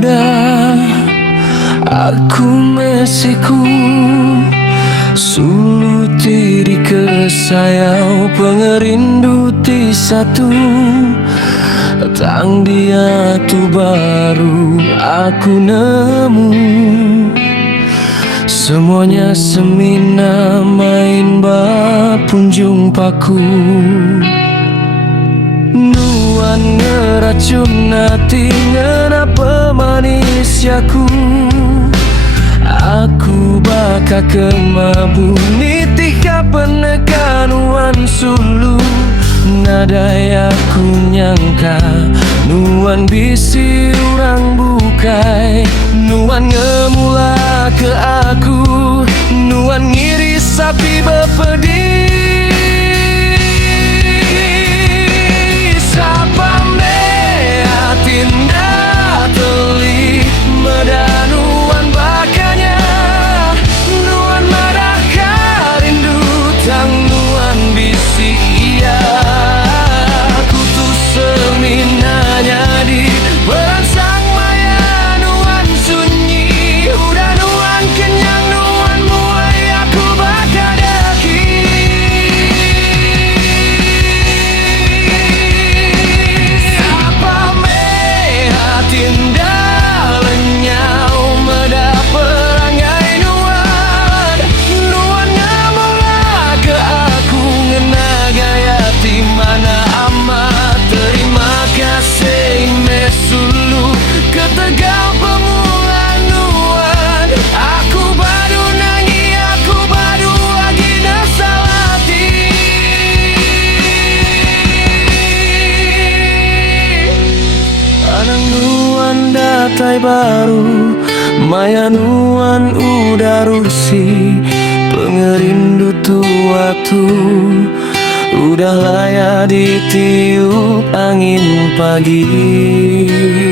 ada aku mesiku suluti di kesayau pengerindu ti satu tang dia tu baru aku nemu semuanya semina main bapunjung paku nuan ngeracun hati ngena pemanis yaku aku baka kemabu nitika penekanuan sulu nada aku nyangka nuan bisi orang bukai nuan ngemula ke aku nuan ngiris sapi bepedi sapa me atinda teli medanuan bakanya nuan madaka rindu tang nuan bisi iya kutu seminanya di berangsang maya nuan sunyi udah nuan kenyang nuan muai aku baka daki apa me hatinda lenyau meda perangai nuan nuan ngamula ke aku ngena gaya di mana amat terima kasih mesulu ketegal pemulaan nuan aku baru nangi aku baru lagi nasalati anang nuan datai baru maya nuan udah rusi pengerindu tua tu udah layak ditiup angin pagi.